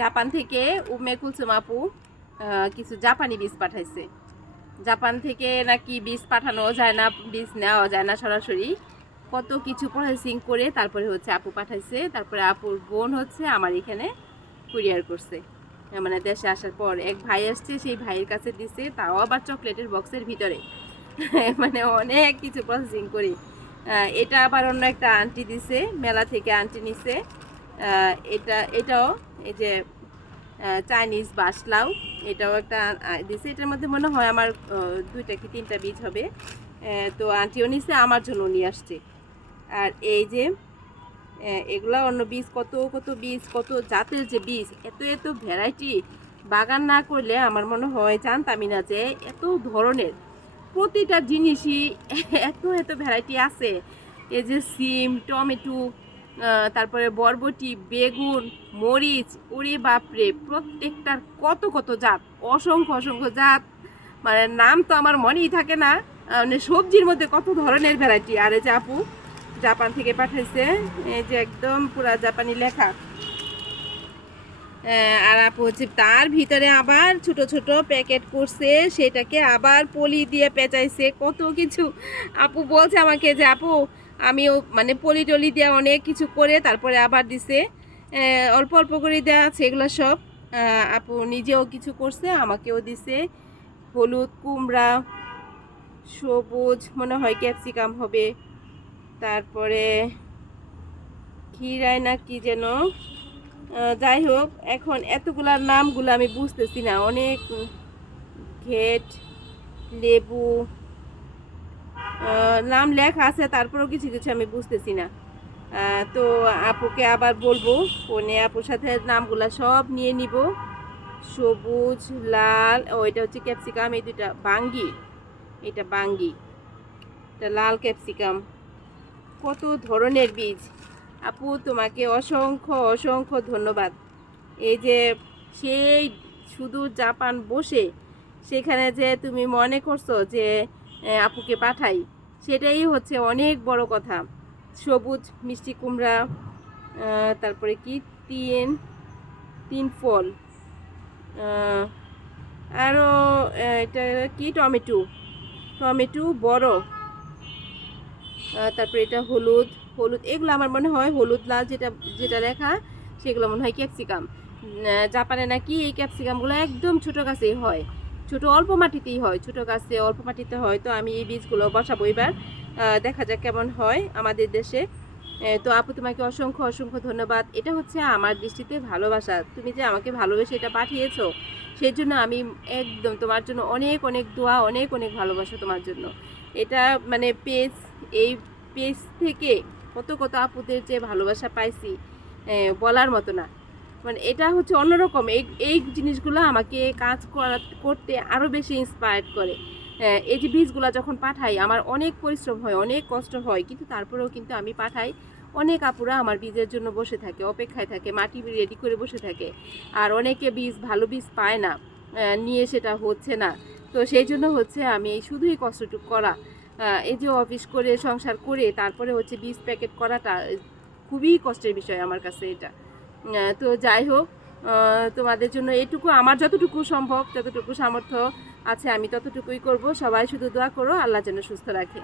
Japan থেকে উম্মে কুলসুম আপু কিছু জাপানি বীজ পাঠাইছে। জাপান থেকে নাকি বীজ পাঠানো যায় না, বীজ নেওয়া যায় না সরাসরি, কত কিছু প্রসেসিং করে তারপরে হচ্ছে আপু পাঠাইছে। তারপরে আপুর বোন হচ্ছে আমার এখানে কুরিয়ার করছে, মানে দেশে আসার পর এক ভাই আসছে, সেই ভাইয়ের কাছে দিছে, তাও আবার চকলেটের বক্সের ভিতরে। মানে অনেক কিছু প্রসেসিং করি। এটা আবার অন্য একটা আন্টি দিছে, মেলা থেকে আন্টি নিছে। এটাও এই যে চাইনিজ বাসলাও, এটাও একটা দিছে। এটার মধ্যে মনে হয় আমার 2টা কি 3টা বীজ হবে। তো আন্টিও নিছে, আমার জন্য নিয়ে আসছে। আর এই যে এগুলা অন্য বীজ, কত কত বীজ, কত জাতের যে বীজ, এত এত ভ্যারাইটি। বাগান না করলে আমার মনে হয় জানতামই না যে এত ধরনের প্রতিটা জিনিসই এত এত ভ্যারাইটি আছে। এই যে সিম, টমেটো, তারপরে বরবটি, বেগুন, মরিচ, ওরে বাপরে, প্রত্যেকটার কত কত জাত, অসংখ্য অসংখ্য জাত। মানে নাম তো আমার মনেই থাকে না। মানে সবজির মধ্যে কত ধরনের ভ্যারাইটি। আর এই যে আপু জাপান থেকে পাঠাইছে, এই যে একদম পুরা জাপানি লেখা। আর আপু হচ্ছে তার ভিতরে আবার ছোট ছোট প্যাকেট করছে, সেটাকে আবার পলি দিয়ে পেঁচাইছে, কত কিছু। আপু বলছে আমাকে যে আপু আমিও মানে পলি টলি দিয়ে অনেক কিছু করে তারপরে আবার দিছে। অল্প অল্প করে দেওয়া আছে এগুলো সব। আপু নিজেও কিছু করছে, আমাকেও দিছে। হলুদ কুমড়া, সবুজ মনে হয় ক্যাপসিকাম হবে, তারপরে ক্ষীরায় না কি যেন, যাই হোক, এখন এতগুলার নামগুলো আমি বুঝতেছি না। অনেক ঘেট, লেবু, নাম লেখা আছে, তারপরেও কিছু কিছু আমি বুঝতেছি না। তো আপুকে আবার বলবো ফোনে, আপুর সাথে নামগুলা সব নিয়ে নিব। সবুজ, লাল, ও এটা হচ্ছে ক্যাপসিকাম, এই দুটা বাঙ্গি, এটা বাঙ্গি, এটা লাল ক্যাপসিকাম, কত ধরনের বীজ। আপু তোমাকে অসংখ্য অসংখ্য ধন্যবাদ। এই যে সেই শুধু জাপান বসে সেখানে যে তুমি মনে করছো যে আপুকে পাঠাই, সেটাই হচ্ছে অনেক বড় কথা। সবুজ মিষ্টি কুমড়া, তারপরে কি তিন ফল, আরও এটা কি টমেটো, টমেটো বড়, তারপরে এটা হলুদ, হলুদ এগুলো আমার মনে হয় হলুদ লাল যেটা যেটা লেখা সেগুলো মনে হয় ক্যাপসিকাম। জাপানে নাকি এই ক্যাপসিকামগুলো একদম ছোটো গাছেই হয়, ছোটো অল্প মাটিতেই হয়, ছোটো গাছে অল্প মাটিতে হয়। তো আমি এই বীজগুলো বসাবো এবার, দেখা যাক কেমন হয় আমাদের দেশে। তো আপু তোমাকে অসংখ্য অসংখ্য ধন্যবাদ। এটা হচ্ছে আমার দৃষ্টিতে ভালোবাসা, তুমি যে আমাকে ভালোবেসে এটা পাঠিয়েছো, সেই জন্য আমি একদম তোমার জন্য অনেক অনেক দোয়া, অনেক অনেক ভালোবাসা তোমার জন্য। এটা মানে এই পেজ থেকে কত কত আপুদের যে ভালোবাসা পাইছি বলার মতো না। মানে এটা হচ্ছে অন্যরকম। এই জিনিসগুলো আমাকে কাজ করতে আরও বেশি ইন্সপায়ার্ড করে। এই যে বীজগুলো যখন পাঠাই আমার অনেক পরিশ্রম হয়, অনেক কষ্ট হয়, কিন্তু তারপরেও কিন্তু আমি পাঠাই। অনেক আপুরা আমার বীজের জন্য বসে থাকে, অপেক্ষায় থাকে, মাটি রেডি করে বসে থাকে। আর অনেকে ভালো বীজ পায় না, নিয়ে সেটা হচ্ছে না। তো সেই জন্য হচ্ছে আমি এই শুধুই কষ্টটুকু করা, এই যে অফিস করে সংসার করে তারপরে হচ্ছে বীজ প্যাকেট করাটা খুবই কষ্টের বিষয় আমার কাছে এটা। তো যাই হোক, তোমাদের জন্য এটুকু, আমার যতটুকু সম্ভব, যতটুকু সামর্থ্য আছে আমি ততটুকুই করব। সবাই শুধু দোয়া করো আল্লাহ যেন সুস্থ রাখে।